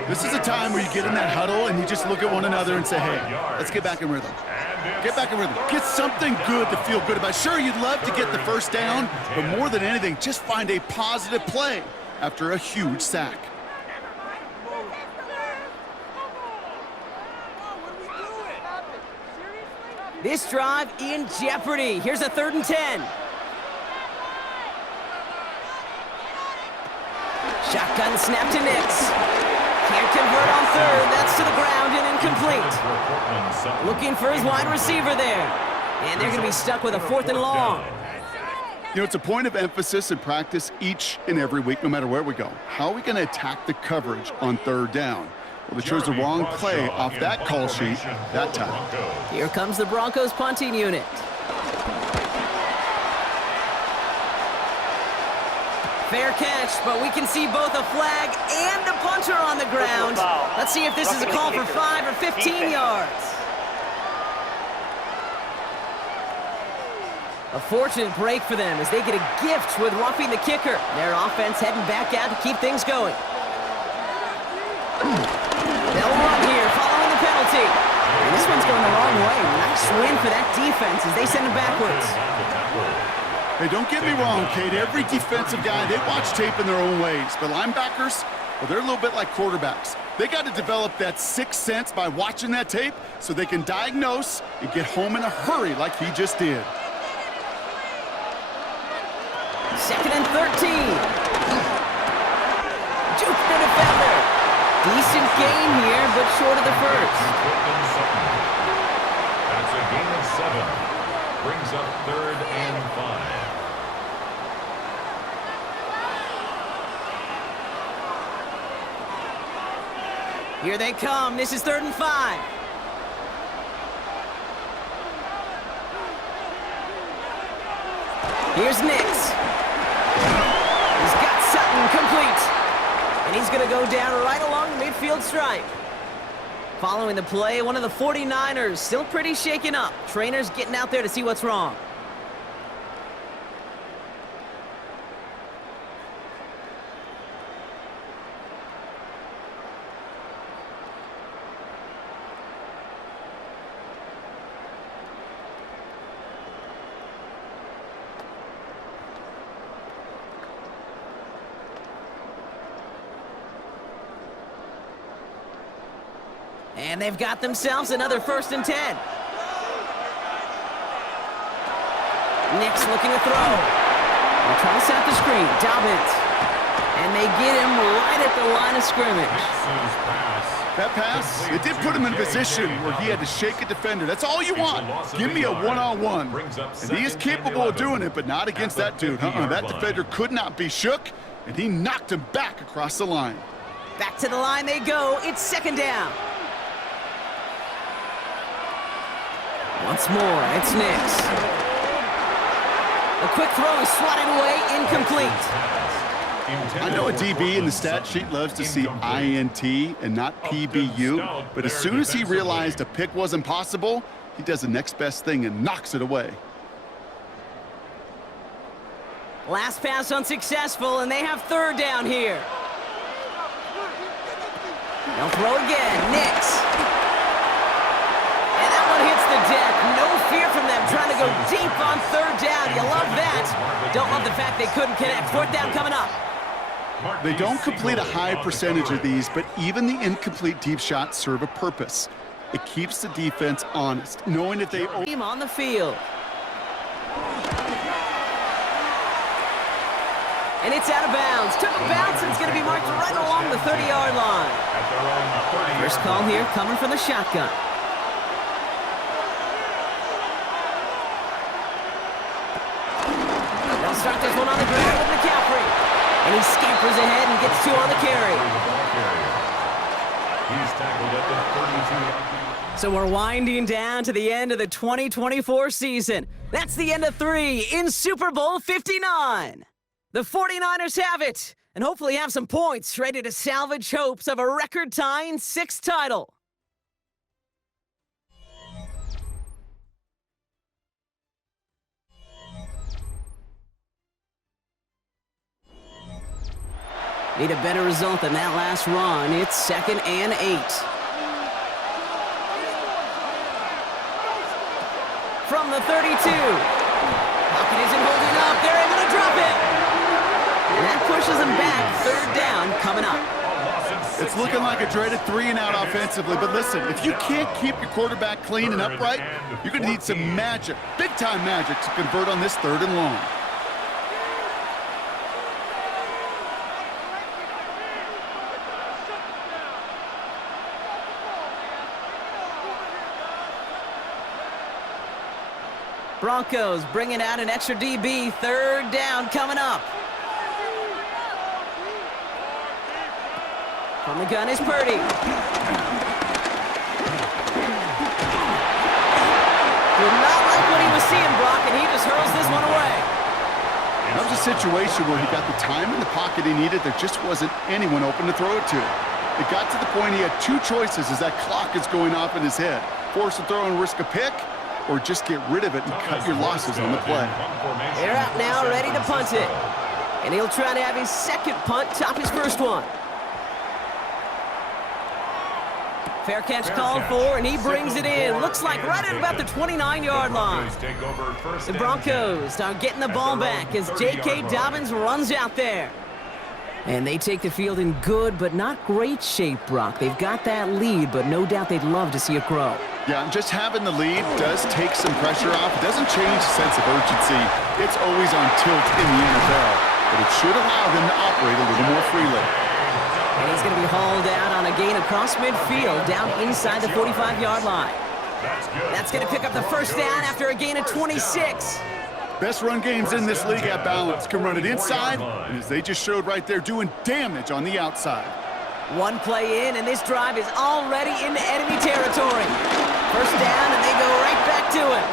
This is a time where you get in that huddle and you just look at one another and say, hey, let's get back in rhythm. Get back in rhythm. Get something good to feel good about. Sure, you'd love to get the first down, but more than anything, just find a positive play after a huge sack. This drive in jeopardy. Here's a 3rd and 10. Shotgun snap to Nix. Can't convert on 3rd. That's to the ground and incomplete. Looking for his wide receiver there. And they're going to be stuck with a 4th and long. You know, it's a point of emphasis in practice each and every week, no matter where we go. How are we going to attack the coverage on 3rd down? Well, they chose the wrong play off that call sheet that time. Here comes the Broncos punting unit. Fair catch, but we can see both a flag and a punter on the ground. Let's see if this is a call for 5 or 15 yards. A fortunate break for them as they get a gift with roughing the kicker. Their offense heading back out to keep things going. They'll run here following the penalty. And this one's going the wrong way. Nice win for that defense as they send it backwards. Hey, don't get me wrong, Kate. Every defensive guy, they watch tape in their own ways. But linebackers, well, they're a little bit like quarterbacks. They got to develop that sixth sense by watching that tape so they can diagnose and get home in a hurry like he just did. 2nd and 13. Juke the defender. Decent gain here, but short of the first. That's a gain of 7. Brings up 3rd and 5. Here they come. This is 3rd and 5. Here's Nix. He's got Sutton complete. And he's going to go down right along the midfield stripe. Following the play, one of the 49ers still pretty shaken up. Trainers getting out there to see what's wrong. And they've got themselves another 1st and 10. Nix looking to throw. They're trying to set up the screen. Dobbins. And they get him right at the line of scrimmage. That pass, it did put him in a position where he had to shake a defender. That's all you want. Give me a one-on-one. And he is capable of doing it, but not against that dude. That defender could not be shook, and he knocked him back across the line. Back to the line they go. It's second down. Once more, it's Nix. A quick throw is swatted away, incomplete. I know a DB in the stat sheet loves to see INT and not PBU, but as soon as he realized a pick wasn't possible, he does the next best thing and knocks it away. Last pass unsuccessful, and they have third down here. They'll throw again. Nix. And that one hits the deck. No fear from them trying to go deep on third down. You love that. Don't love the fact they couldn't connect. Fourth down coming up. They don't complete a high percentage of these, but even the incomplete deep shots serve a purpose. It keeps the defense honest, knowing that they... Team on the field. And it's out of bounds. Took a bounce, and it's going to be marked right along the 30-yard line. First call here coming from the shotgun. They'll start this one on the ground with McCaffrey. And he scampers ahead and gets two on the carry. He's tackled at the 32. So we're winding down to the end of the 2024 season. That's the end of 3 in Super Bowl 59. The 49ers have it, and hopefully have some points ready to salvage hopes of a record-tying 6th title. Need a better result than that last run. It's 2nd and 8. From the 32. Pocket isn't holding up. They're able to drop it. And that pushes them back. Third down coming up. It's looking like a dreaded 3-and-out offensively, but listen, if you can't keep your quarterback clean and upright, you're going to need some magic, big-time magic, to convert on this 3rd and long. Broncos bringing out an extra DB. Third down coming up. From the gun is Purdy. Did not like what he was seeing, Brock, and he just hurls this one away. That was a situation where he got the time in the pocket he needed. There just wasn't anyone open to throw it to. It got to the point he had 2 choices as that clock is going off in his head. Force a throw and risk a pick, or just get rid of it and cut your losses on the play. They're out now, ready to punt it. And he'll try to have his 2nd punt top his 1st one. Fair catch called for, and he brings it in. Looks like right at about the 29-yard line. The Broncos are getting the ball back as J.K. Dobbins runs out there. And they take the field in good but not great shape, Brock. They've got that lead, but no doubt they'd love to see it grow. Yeah, and just having the lead does take some pressure off. It doesn't change the sense of urgency. It's always on tilt in the NFL, but it should allow them to operate a little more freely. And he's going to be hauled out on a gain across midfield, down inside the 45-yard line. That's going to pick up the 1st down after a gain of 26. Best run games in this league have balance. Can run it inside, and as they just showed right there, doing damage on the outside. One play in, and this drive is already into enemy territory. 1st down, and they go right back to it.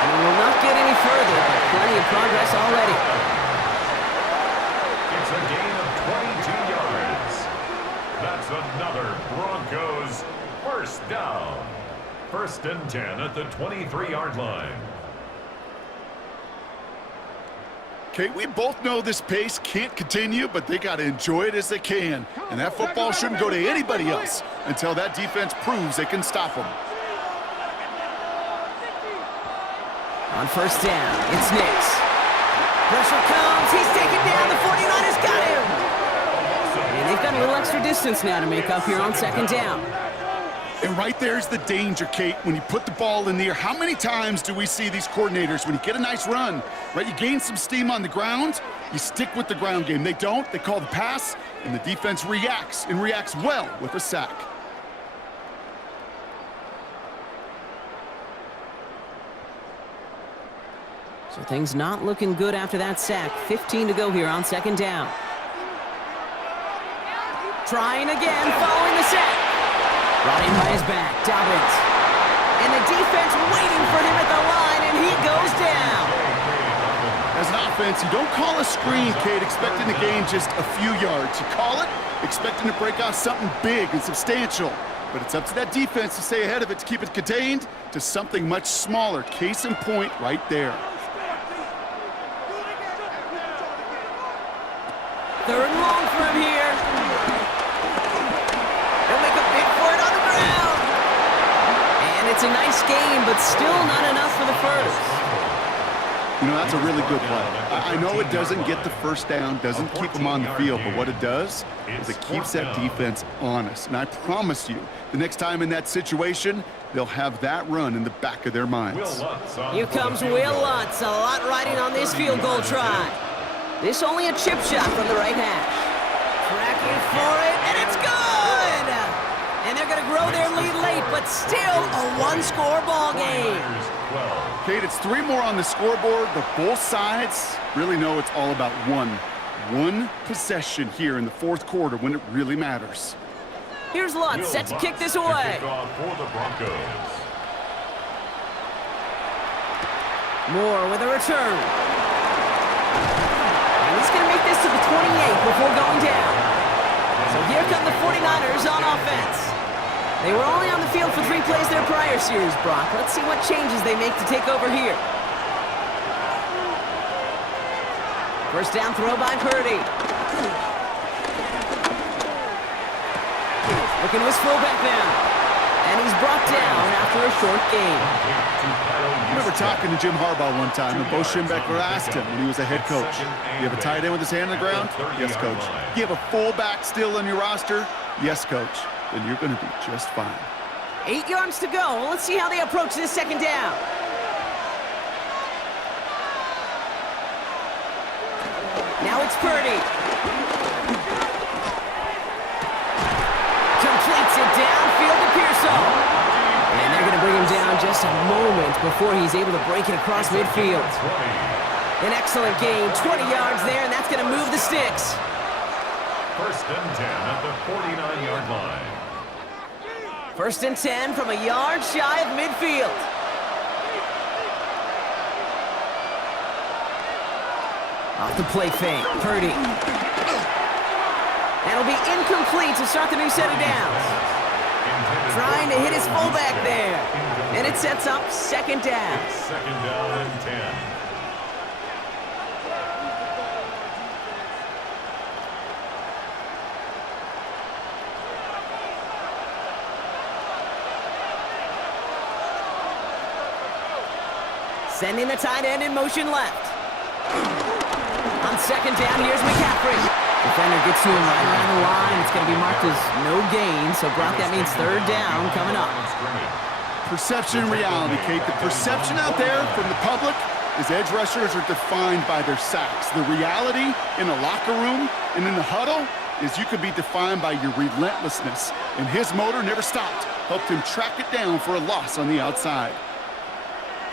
And it will not get any further, but plenty of progress already. It's a gain of 22 yards. That's another Broncos 1st down. 1st and 10 at the 23-yard line. Okay, we both know this pace can't continue, but they got to enjoy it as they can. And that football shouldn't go to anybody else until that defense proves they can stop them. On 1st down, it's Nix. Pressure comes. He's taken down. The 49ers got him. And they've got a little extra distance now to make up here on 2nd down. And right there's the danger, Kate, when you put the ball in the air. How many times do we see these coordinators, when you get a nice run, right, you gain some steam on the ground, you stick with the ground game. They don't. They call the pass, and the defense reacts, and reacts well with a sack. So things not looking good after that sack. 15 to go here on second down. Trying again, following the sack. Brought in by his back, Dobbins. And the defense waiting for him at the line, and he goes down. As an offense, you don't call a screen, Kate, expecting to gain just a few yards. You call it expecting to break off something big and substantial. But it's up to that defense to stay ahead of it, to keep it contained to something much smaller. Case in point right there. Third and long for him here. They'll make a big for it on the ground. And it's a nice game, but still not enough for the first. You know, that's a really good play. I know it doesn't get the first down, doesn't keep them on the field, but what it does is it keeps that defense honest. And I promise you, the next time in that situation, they'll have that run in the back of their minds. Here comes Will Lutz, a lot riding on this field goal try. This only a chip shot from the right hash. Tracking for it, and it's good! And they're going to grow their lead late, but still a one-score ball game. Kate, it's 3 more on the scoreboard, but both sides really know it's all about one possession here in the fourth quarter when it really matters. Here's Lutz, set to kick this away. For the Broncos. Moore with a return. And he's going to make this to the 28 before going down. So here come the 49ers on offense. They were only on the field for 3 plays their prior series, Brock. Let's see what changes they make to take over here. First down throw by Purdy. Looking to his fullback now. And he's brought down after a short gain. I remember talking to Jim Harbaugh one time, and Bo Schembechler asked him when he was a head coach, you have a tight end with his hand on the ground? Yes, coach. You have a fullback still on your roster? Yes, coach. Then you're going to be just fine. 8 yards to go. Let's see how they approach this second down. Now it's Purdy. Completes it downfield to Pearsall. And they're going to bring him down just a moment before he's able to break it across midfield. An excellent gain, 20 yards there, and that's going to move the sticks. First and 10 at the 49-yard line. First and 10 from a yard shy of midfield. Off the play fake, Purdy. That'll be incomplete to start the new set of downs. Trying to hit his fullback there. And it sets up second down. Second down and 10. Sending the tight end in motion left. On second down, here's McCaffrey. Defender gets to him right around the line. It's going to be marked as no gain, so Brock, that means third down coming up. Perception and reality, Kate. The perception out there from the public is edge rushers are defined by their sacks. The reality in the locker room and in the huddle is you could be defined by your relentlessness. And his motor never stopped. Helped him track it down for a loss on the outside.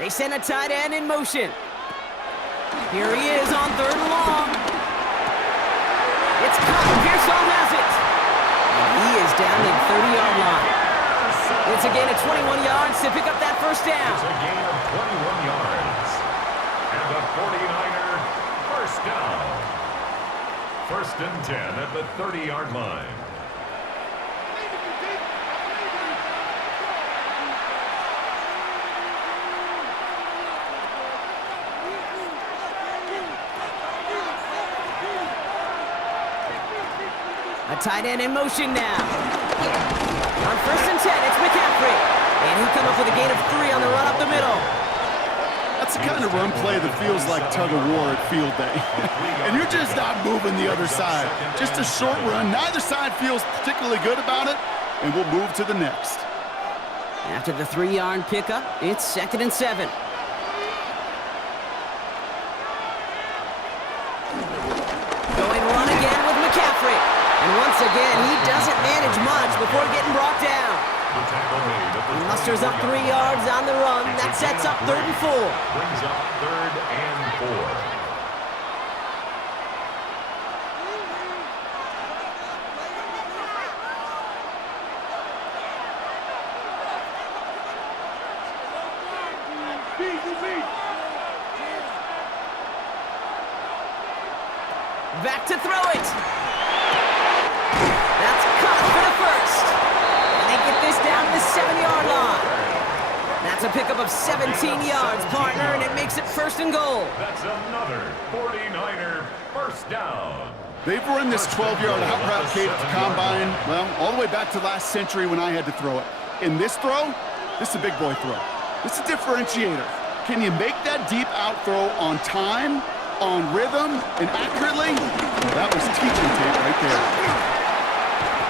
They send a tight end in motion. Here he is on third and long. It's caught. Pearsall has it. And he is down to the 30-yard line. It's a gain of 21 yards to pick up that first down. It's a gain of 21 yards. And the 49er first down. First and 10 at the 30-yard line. A tight end in motion now. On first and 10, it's McCaffrey. And he'll come up with a gain of 3 on the run up the middle. That's the kind of run play that feels like tug of war at field day. And you're just not moving the other side. Just a short run. Neither side feels particularly good about it, and we'll move to the next. After the 3-yard pickup, it's 2nd and 7. Going run again with McCaffrey. And once again, he doesn't manage much before getting brought down. He musters up 3 yards on the run. That sets up 3rd and 4. Brings up 3rd and 4. Back to throw it. That's caught for the first. And they get this down to the 7-yard line. That's a pickup of 17 yards, partner, and it makes it 1st and goal. That's another 49er first down. They've run this 12-yard out route, Kate, at the combine, well, all the way back to last century when I had to throw it. In this throw, this is a big boy throw. This is a differentiator. Can you make that deep out throw on time, on rhythm, and accurately? Well, that was teaching tape right there.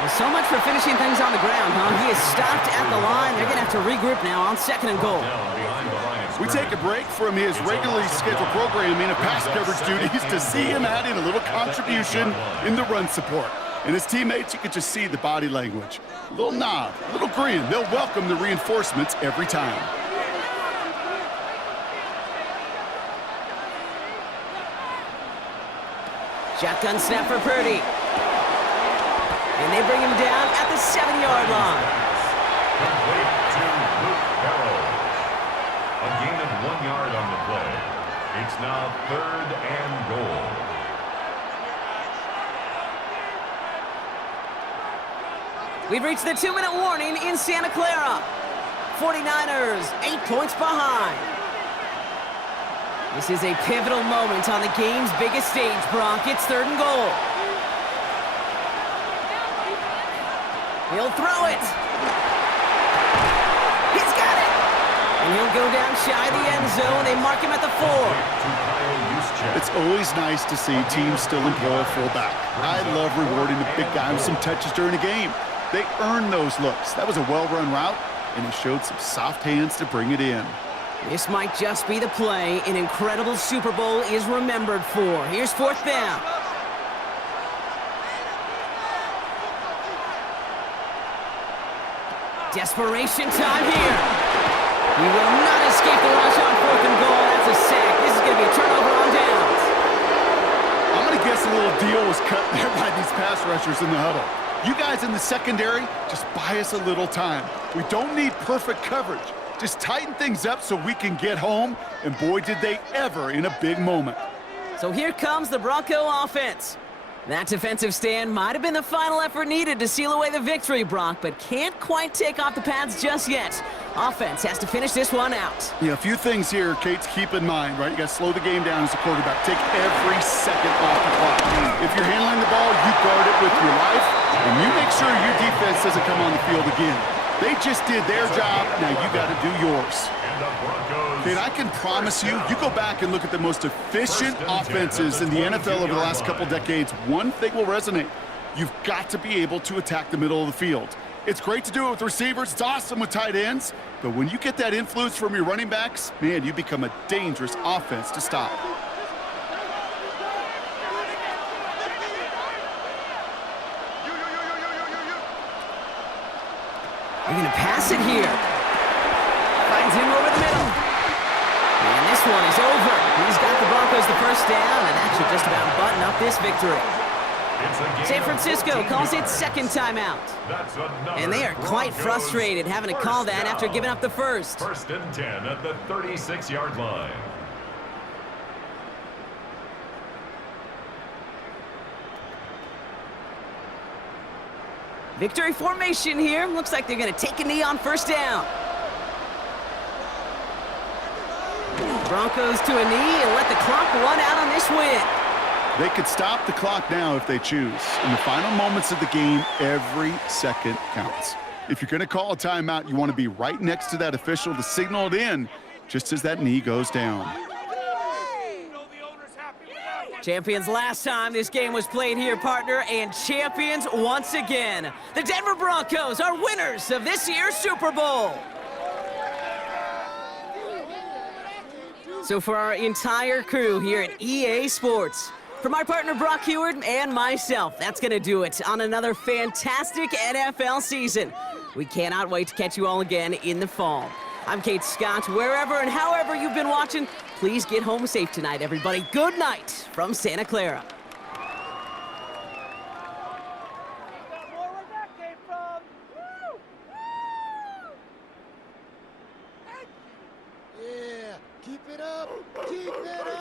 Well, so much for finishing things on the ground, huh? He is stopped at the line. They're going to have to regroup now on 2nd and goal. We take a break from his regularly scheduled programming of pass coverage duties to see him add in a little contribution in the run support. And his teammates, you could just see the body language. A little nod, a little grin. They'll welcome the reinforcements every time. Shotgun snap for Purdy. And they bring him down at the 7-yard line. Complete to Luke Barrow. A gain of 1 yard on the play. It's now 3rd and goal. We've reached the 2-minute warning in Santa Clara. 49ers 8 points behind. This is a pivotal moment on the game's biggest stage, Bronc. It's 3rd and goal. He'll throw it. He's got it. And he'll go down shy of the end zone. They mark him at the 4. It's always nice to see teams still employ a fullback. I love rewarding the big guy with some touches during a game. They earn those looks. That was a well-run route, and he showed some soft hands to bring it in. This might just be the play an incredible Super Bowl is remembered for. Here's 4th down. Desperation time here. He will not escape the rush on 4th and goal. That's a sack. This is going to be a turnover on downs. I'm going to guess a little deal was cut there by these pass rushers in the huddle. You guys in the secondary, just buy us a little time. We don't need perfect coverage. Just tighten things up so we can get home, and boy, did they ever in a big moment. So here comes the Bronco offense. That defensive stand might have been the final effort needed to seal away the victory, Brock, but can't quite take off the pads just yet. Offense has to finish this one out. Yeah, a few things here, Kate, to keep in mind, right? You got to slow the game down as a quarterback. Take every second off the clock. If you're handling the ball, you guard it with your life, and you make sure your defense doesn't come on the field again. They just did their job. Now you got to do yours. And I can promise you, you go back and look at the most efficient offenses in the NFL over the last couple decades, one thing will resonate. You've got to be able to attack the middle of the field. It's great to do it with receivers. It's awesome with tight ends. But when you get that influence from your running backs, man, you become a dangerous offense to stop. They're going to pass it here. Finds him over the middle. And this one is over. He's got the Broncos the first down, and that should just about button up this victory. San Francisco calls it 2nd timeout. And they are quite frustrated having to call that after giving up the first. 1st and 10 at the 36-yard line. Victory formation here. Looks like they're going to take a knee on 1st down. Broncos to a knee and let the clock run out on this win. They could stop the clock now if they choose. In the final moments of the game, every second counts. If you're going to call a timeout, you want to be right next to that official to signal it in just as that knee goes down. Champions last time this game was played here, partner, and champions once again. The Denver Broncos are winners of this year's Super Bowl. So for our entire crew here at EA Sports, for my partner Brock Heward and myself, that's going to do it on another fantastic NFL season. We cannot wait to catch you all again in the fall. I'm Kate Scott. Wherever and however you've been watching, please get home safe tonight, everybody. Good night from Santa Clara. Where that came from? Woo! Woo! Yeah, keep it up, keep it up.